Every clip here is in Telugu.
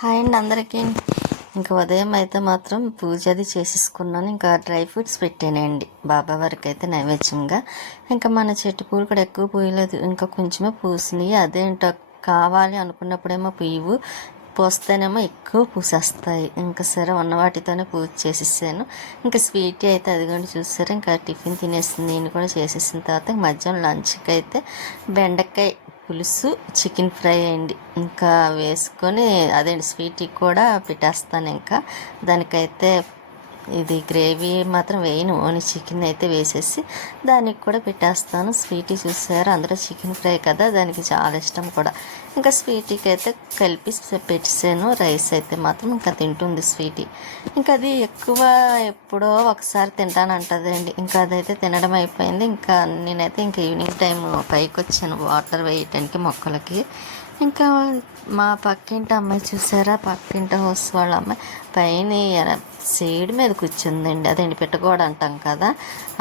హాయ్ అండి అందరికీ. ఇంకా ఉదయం అయితే మాత్రం పూజ అది చేసేసుకున్నాను. ఇంకా డ్రై ఫ్రూట్స్ పెట్టానండి బాబా వారికి అయితే నైవేద్యంగా. ఇంకా మన చెట్టు పూలు కూడా ఎక్కువ పూయలేదు, ఇంకా కొంచెమే పూసినాయి. అదేంటో కావాలి అనుకున్నప్పుడేమో పూయవు, పోస్తేనేమో ఎక్కువ పూసేస్తాయి. ఇంకా సరే ఉన్న వాటితోనే పూజ చేసేసాను. ఇంకా స్వీట్ అయితే అదిగోండి చూసారు. ఇంకా టిఫిన్ తినేసింది, నేను కూడా చేసేసిన తర్వాత మధ్యాహ్నం లంచ్కి అయితే బెండకాయ పులుసు చికెన్ ఫ్రై అండి ఇంకా వేసుకొని అదేంటి స్వీట్కి కూడా పెట్టేస్తాను. ఇంకా దానికైతే ఇది గ్రేవీ మాత్రం వేయను, ఓన్లీ చికెన్ అయితే వేసేసి దానికి కూడా పెట్టేస్తాను. స్వీటీ చూసారు, అందరూ చికెన్ ఫ్రై కదా, దానికి చాలా ఇష్టం కూడా. ఇంకా స్వీటీకి అయితే కలిపి పెట్టేసాను. రైస్ అయితే మాత్రం ఇంకా తింటుంది స్వీటీ. ఇంకా అది ఎక్కువ ఎప్పుడో ఒకసారి తింటానంటదండి. ఇంకా అదైతే తినడం అయిపోయింది. ఇంకా నేనైతే ఇంకా ఈవినింగ్ టైం పైకి వచ్చాను వాటర్ వేయటానికి మొక్కలకి. ఇంకా మా పక్కింటి అమ్మాయి చూసారా, పక్కింటి హౌస్ వాళ్ళ అమ్మాయి పైన సైడ్ మీద కూర్చుందండి. అదేంటి పెట్టగోడ అంటాం కదా,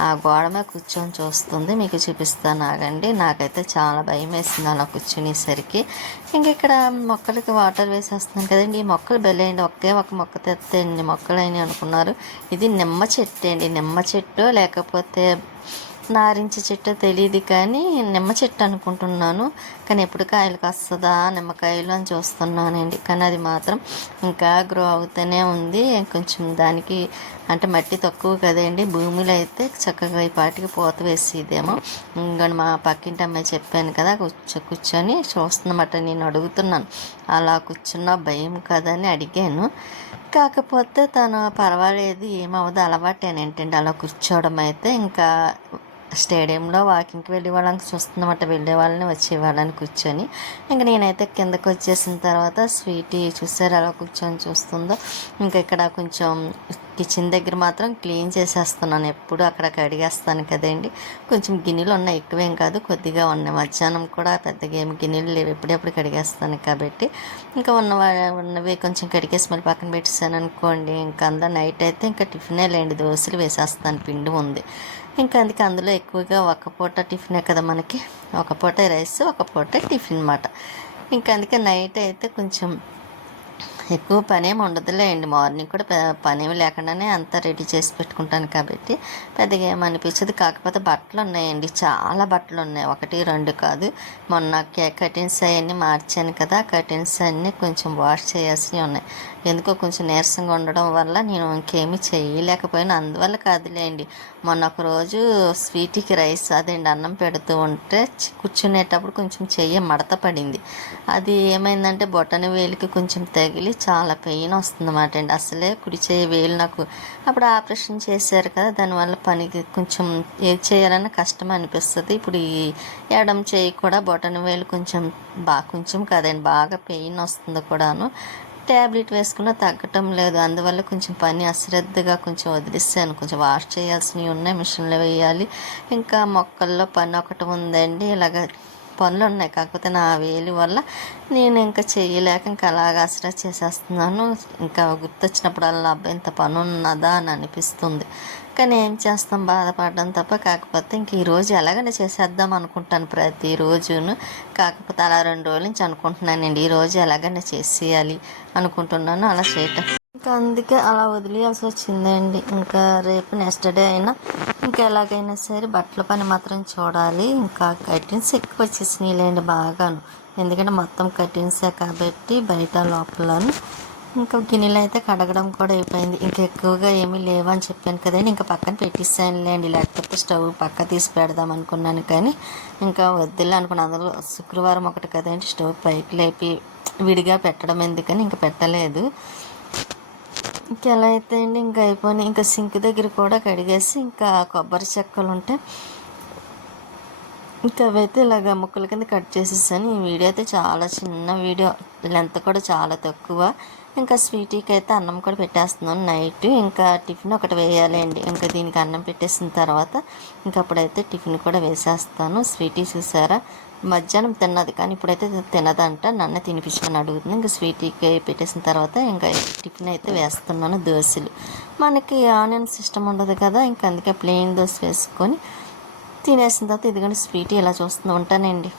ఆ గోడ మీద కూర్చొని చూస్తుంది. మీకు చూపిస్తాను ఆగండి. నాకైతే చాలా భయం వేసింది అలా కూర్చునేసరికి. ఇంక ఇక్కడ మొక్కలకి వాటర్ వేసేస్తున్నాను కదండి. ఈ మొక్కలు బెల్లేయండి, ఒకే ఒక మొక్క తెస్తే ఎన్ని మొక్కలైనవి అనుకున్నారు. ఇది నిమ్మ చెట్టు అండి. నిమ్మ చెట్టు లేకపోతే నారింజ చెట్టు తెలియదు, కానీ నిమ్మ చెట్టు అనుకుంటున్నాను. కానీ ఎప్పుడు కాయలు కాస్తుందా నిమ్మకాయలు అని చూస్తున్నానండి. కానీ అది మాత్రం ఇంకా గ్రో అవుతూనే ఉంది. కొంచెం దానికి అంటే మట్టి తక్కువ కదండి, భూమిలో అయితే చక్కగా ఈ పాటికి పూత వేసేదేమో. ఇంకా మా పక్కింటి అమ్మాయి చెప్పాను కదా, కూర్చొని చూస్తున్నమాట. నేను అడుగుతున్నాను, అలా కూర్చున్న భయం కదని అడిగాను. కాకపోతే తను పర్వాలేదు, ఏమవుదు, అలవాటేనేంటండి అలా కూర్చోవడం అయితే. ఇంకా స్టేడియంలో వాకింగ్కి వెళ్ళే వాళ్ళని చూస్తున్నమాట, వెళ్ళే వాళ్ళని వచ్చే వాళ్ళని కూర్చొని. ఇంకా నేనైతే కిందకు వచ్చేసిన తర్వాత స్వీటీ చూసారు అలా కూర్చొని చూస్తుందో. ఇంకా ఇక్కడ కొంచెం కిచెన్ దగ్గర మాత్రం క్లీన్ చేసేస్తున్నాను. ఎప్పుడు అక్కడ కడిగేస్తాను కదండి. కొంచెం గిన్నెలు ఉన్నాయి, ఎక్కువేం కాదు, కొద్దిగా ఉన్నాయి. మధ్యాహ్నం కూడా పెద్దగా ఏమి గిన్నెలు లేవు, ఎప్పుడెప్పుడు కడిగేస్తాను కాబట్టి. ఇంకా ఉన్నవి కొంచెం కడిగేసి మళ్ళీ పక్కన పెట్టేసాను అనుకోండి. ఇంకా అందరూ నైట్ అయితే ఇంకా టిఫినే లేండి, దోశలు వేసేస్తాను, పిండి ఉంది. ఇంకా అందుకే అందులో ఎక్కువగా ఒక పూట టిఫినే కదా మనకి, ఒక పూట రైస్ ఒక పూట టిఫిన్ అన్నమాట. ఇంకా అందుకే నైట్ అయితే కొంచెం ఎక్కువ పని ఏమి ఉండదులే అండి. మార్నింగ్ కూడా పని ఏమి లేకుండానే అంతా రెడీ చేసి పెట్టుకుంటాను కాబట్టి పెద్దగా ఏమి అనిపించదు. కాకపోతే బట్టలు ఉన్నాయండి, చాలా బట్టలు ఉన్నాయి, ఒకటి రెండు కాదు. మొన్న కర్టెన్స్ అవన్నీ మార్చాను కదా, కర్టెన్స్ అన్నీ కొంచెం వాష్ చేయాల్సినవి ఉన్నాయి. ఎందుకో కొంచెం నీరసంగా ఉండడం వల్ల నేను ఇంకేమీ చేయలేకపోయినా, అందువల్ల కాదులేండి. మొన్న ఒక రోజు స్వీట్కి రైస్ అదేంటి అన్నం పెడుతూ ఉంటే కూర్చునేటప్పుడు కొంచెం చెయ్యి మడత పడింది. అది ఏమైందంటే బొటన వేలికి కొంచెం తగిలి చాలా పెయిన్ వస్తుందన్నమాట అండి. అసలే కుడి చేయి వేలు నాకు అప్పుడు ఆపరేషన్ చేశారు కదా, దానివల్ల పనికి కొంచెం ఏది చేయాలన్నా కష్టం అనిపిస్తుంది. ఇప్పుడు ఈ ఎడం చేయి కూడా బొటన వేలు కొంచెం కదండి, బాగా పెయిన్ వస్తుంది కూడాను. ట్యాబ్లెట్ వేసుకున్నా తగ్గటం లేదు. అందువల్ల కొంచెం పని అశ్రద్ధగా కొంచెం వదిలేసాను. కొంచెం వాష్ చేయాల్సినవి ఉన్నాయి, మిషన్లో వేయాలి. ఇంకా మొక్కల్లో పని ఒకటి ఉందండి, ఇలాగ పనులు ఉన్నాయి. కాకపోతే నా వేలు వల్ల నేను ఇంకా చేయలేక ఇంకా అలాగ అసలు చేసేస్తున్నాను. ఇంకా గుర్తొచ్చినప్పుడల్లా అబ్బాయి ఇంత పని ఉన్నదా అని అనిపిస్తుంది. కానీ ఏం చేస్తాం, బాధపడడం తప్ప. కాకపోతే ఇంక ఈరోజు ఎలాగైనా చేసేద్దాం అనుకుంటాను ప్రతిరోజును. కాకపోతే అలా 2 రోజుల నుంచి అనుకుంటున్నానండి, ఈరోజు ఎలాగైనా చేసేయాలి అనుకుంటున్నాను, అలా చేయటం. ఇంకా అందుకే అలా వదిలేయాల్సి వచ్చిందండి. ఇంకా రేపు నెక్స్ట్ డే అయినా ఇంకా ఎలాగైనా సరే బట్టల పని మాత్రం చూడాలి. ఇంకా కర్టెన్స్ ఎక్కువ వచ్చేసినాయిలేండి బాగాను, ఎందుకంటే మొత్తం కర్టెన్సే కాబట్టి బయట లోపలను. ఇంకా గిన్నెలు అయితే కడగడం కూడా అయిపోయింది. ఇంకా ఎక్కువగా ఏమీ లేవని చెప్పాను కదండి, ఇంకా పక్కన పెట్టిస్తానులేండి. లేకపోతే స్టవ్ పక్క తీసి పెడదాం అనుకున్నాను, కానీ ఇంకా వద్దులే అనుకున్నాను. అందులో శుక్రవారం ఒకటి కదండి, స్టవ్ పైకి లేపి విడిగా పెట్టడం ఎందుకని ఇంకా పెట్టలేదు. ఇంకా ఎలా అయితే అండి ఇంకా అయిపోయినాయి. ఇంకా సింక్ దగ్గర కూడా కడిగేసి ఇంకా కొబ్బరి చెక్కలు ఉంటే ఇంకా అవైతే ఇలాగ ముక్కల కింద కట్ చేసేసాను. ఈ వీడియో అయితే చాలా చిన్న వీడియో, లెంత్ కూడా చాలా తక్కువ. ఇంకా స్వీటీకి అయితే అన్నం కూడా పెట్టేస్తున్నాను నైట్. ఇంకా టిఫిన్ ఒకటి వేయాలండి. ఇంకా దీనికి అన్నం పెట్టేసిన తర్వాత ఇంకా అప్పుడైతే టిఫిన్ కూడా వేసేస్తాను. స్వీటీ చూసారా, మధ్యాహ్నం తిన్నది కానీ ఇప్పుడైతే తినదంట, నన్ను తినిపించమని అడుగుతుంది. ఇంకా స్వీటీకి పెట్టేసిన తర్వాత ఇంకా టిఫిన్ అయితే వేస్తున్నాను. దోశలు మనకి ఆనియన్ సిస్టమ్ ఉండదు కదా, ఇంకా అందుకే ప్లెయిన్ దోశ వేసుకొని తినేసిన తర్వాత ఇదిగోండి స్వీటీ ఇలా చూస్తూ ఉంటానండి.